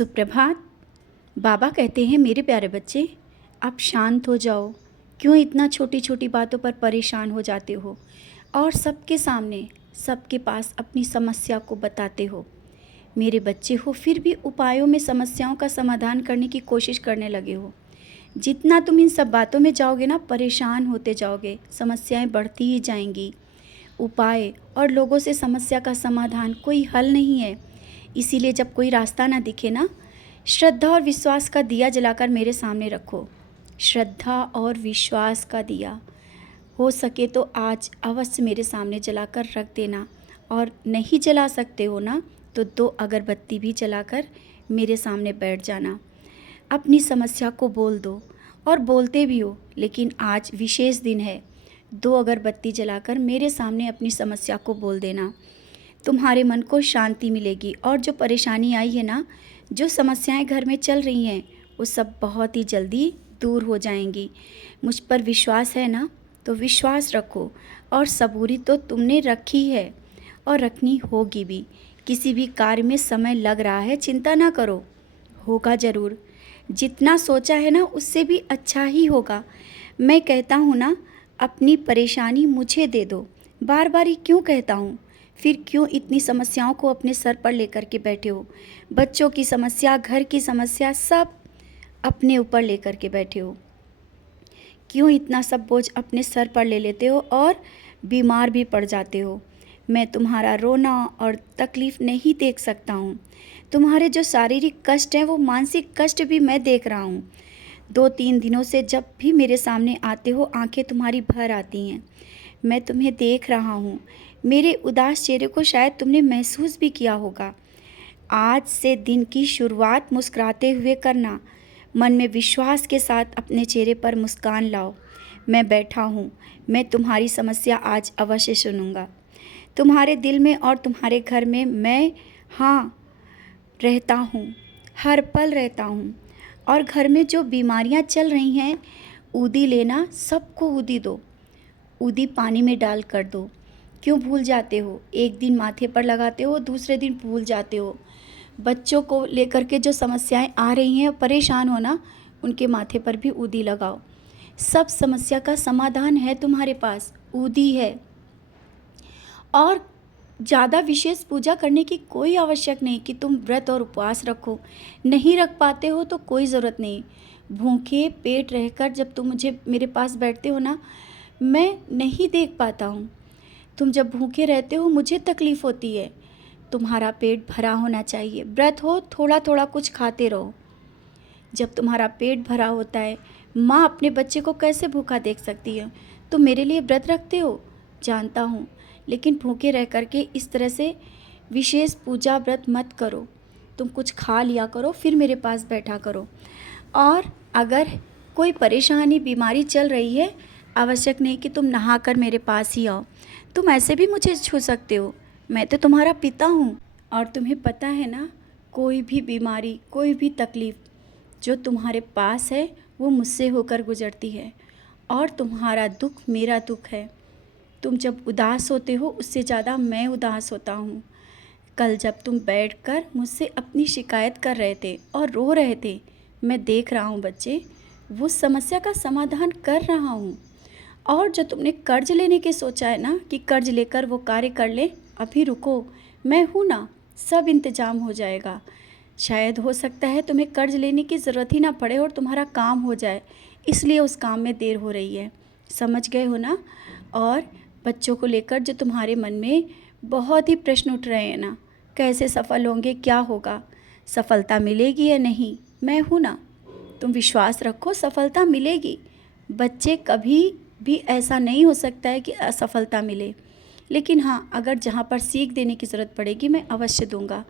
सुप्रभात। बाबा कहते हैं, मेरे प्यारे बच्चे, आप शांत हो जाओ। क्यों इतना छोटी छोटी बातों पर परेशान हो जाते हो और सबके सामने, सबके पास अपनी समस्या को बताते हो। मेरे बच्चे हो, फिर भी उपायों में समस्याओं का समाधान करने की कोशिश करने लगे हो। जितना तुम इन सब बातों में जाओगे ना, परेशान होते जाओगे, समस्याएं बढ़ती ही जाएंगी। उपाय और लोगों से समस्या का समाधान कोई हल नहीं है। इसीलिए जब कोई रास्ता ना दिखे ना, श्रद्धा और विश्वास का दिया जलाकर मेरे सामने रखो। श्रद्धा और विश्वास का दिया हो सके तो आज अवश्य मेरे सामने जलाकर रख देना, और नहीं जला सकते हो ना तो 2 अगरबत्ती भी जलाकर मेरे सामने बैठ जाना। अपनी समस्या को बोल दो, और बोलते भी हो, लेकिन आज विशेष दिन है। 2 अगरबत्ती जलाकर मेरे सामने अपनी समस्या को बोल देना। तुम्हारे मन को शांति मिलेगी, और जो परेशानी आई है ना, जो समस्याएं घर में चल रही हैं, वो सब बहुत ही जल्दी दूर हो जाएंगी। मुझ पर विश्वास है ना, तो विश्वास रखो। और सबूरी तो तुमने रखी है और रखनी होगी भी। किसी भी कार्य में समय लग रहा है, चिंता ना करो, होगा ज़रूर। जितना सोचा है ना, उससे भी अच्छा ही होगा। मैं कहता हूँ ना, अपनी परेशानी मुझे दे दो। बार बार ही क्यों कहता हूँ? फिर क्यों इतनी समस्याओं को अपने सर पर लेकर के बैठे हो? बच्चों की समस्या, घर की समस्या, सब अपने ऊपर लेकर के बैठे हो। क्यों इतना सब बोझ अपने सर पर ले लेते हो और बीमार भी पड़ जाते हो? मैं तुम्हारा रोना और तकलीफ़ नहीं देख सकता हूँ। तुम्हारे जो शारीरिक कष्ट हैं, वो मानसिक कष्ट भी मैं देख रहा हूँ। 2-3 दिनों से जब भी मेरे सामने आते हो, आंखें तुम्हारी भर आती हैं। मैं तुम्हें देख रहा हूँ। मेरे उदास चेहरे को शायद तुमने महसूस भी किया होगा। आज से दिन की शुरुआत मुस्कुराते हुए करना। मन में विश्वास के साथ अपने चेहरे पर मुस्कान लाओ। मैं बैठा हूँ। मैं तुम्हारी समस्या आज अवश्य सुनूंगा। तुम्हारे दिल में और तुम्हारे घर में मैं हाँ रहता हूँ, हर पल रहता हूँ। और घर में जो बीमारियाँ चल रही हैं, ऊदी लेना, सबको ऊदी दो। ऊदी पानी में डाल कर दो। क्यों भूल जाते हो? एक दिन माथे पर लगाते हो, दूसरे दिन भूल जाते हो। बच्चों को लेकर के जो समस्याएं आ रही हैं, परेशान हो ना, उनके माथे पर भी ऊदी लगाओ। सब समस्या का समाधान है तुम्हारे पास, ऊदी है। और ज़्यादा विशेष पूजा करने की कोई आवश्यक नहीं कि तुम व्रत और उपवास रखो। नहीं रख पाते हो तो कोई ज़रूरत नहीं। भूखे पेट रहकर जब तुम मुझे मेरे पास बैठते हो ना, मैं नहीं देख पाता हूँ। तुम जब भूखे रहते हो, मुझे तकलीफ़ होती है। तुम्हारा पेट भरा होना चाहिए। व्रत हो, थोड़ा थोड़ा कुछ खाते रहो। जब तुम्हारा पेट भरा होता है, माँ अपने बच्चे को कैसे भूखा देख सकती है? तुम मेरे लिए व्रत रखते हो, जानता हूँ, लेकिन भूखे रह करके इस तरह से विशेष पूजा व्रत मत करो। तुम कुछ खा लिया करो, फिर मेरे पास बैठा करो। और अगर कोई परेशानी, बीमारी चल रही है, आवश्यक नहीं कि तुम नहाकर मेरे पास ही आओ। तुम ऐसे भी मुझे छू सकते हो। मैं तो तुम्हारा पिता हूँ। और तुम्हें पता है ना, कोई भी बीमारी, कोई भी तकलीफ़ जो तुम्हारे पास है, वो मुझसे होकर गुजरती है। और तुम्हारा दुख मेरा दुख है। तुम जब उदास होते हो, उससे ज़्यादा मैं उदास होता हूँ। कल जब तुम बैठकर मुझसे अपनी शिकायत कर रहे थे और रो रहे थे, मैं देख रहा हूँ बच्चे, वो समस्या का समाधान कर रहा हूँ। और जो तुमने कर्ज लेने के सोचा है ना, कि कर्ज लेकर वो कार्य कर ले, अभी रुको, मैं हूँ ना, सब इंतजाम हो जाएगा। शायद हो सकता है तुम्हें कर्ज लेने की ज़रूरत ही ना पड़े और तुम्हारा काम हो जाए, इसलिए उस काम में देर हो रही है। समझ गए हो ना? और बच्चों को लेकर जो तुम्हारे मन में बहुत ही प्रश्न उठ रहे हैं ना, कैसे सफल होंगे, क्या होगा, सफलता मिलेगी या नहीं, मैं हूँ ना। तुम विश्वास रखो, सफलता मिलेगी। बच्चे, कभी भी ऐसा नहीं हो सकता है कि असफलता मिले। लेकिन हाँ, अगर जहाँ पर सीख देने की ज़रूरत पड़ेगी, मैं अवश्य दूंगा,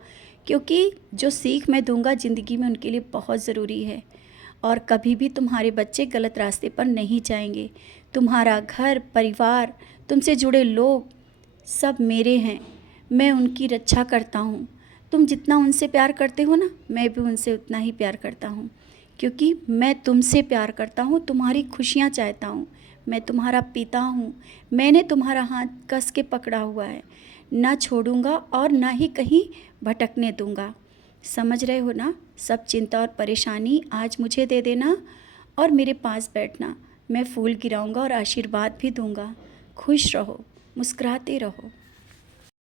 क्योंकि जो सीख मैं दूंगा ज़िंदगी में उनके लिए बहुत ज़रूरी है। और कभी भी तुम्हारे बच्चे गलत रास्ते पर नहीं जाएंगे। तुम्हारा घर परिवार, तुमसे जुड़े लोग सब मेरे हैं। मैं उनकी रक्षा करता हूँ। तुम जितना उनसे प्यार करते हो ना, मैं भी उनसे उतना ही प्यार करता हूँ, क्योंकि मैं तुमसे प्यार करता हूँ, तुम्हारी खुशियाँ चाहता हूँ। मैं तुम्हारा पिता हूँ। मैंने तुम्हारा हाथ कस के पकड़ा हुआ है, ना छोड़ूंगा और ना ही कहीं भटकने दूंगा। समझ रहे हो ना? सब चिंता और परेशानी आज मुझे दे देना और मेरे पास बैठना। मैं फूल गिराऊंगा और आशीर्वाद भी दूंगा। खुश रहो, मुस्कुराते रहो।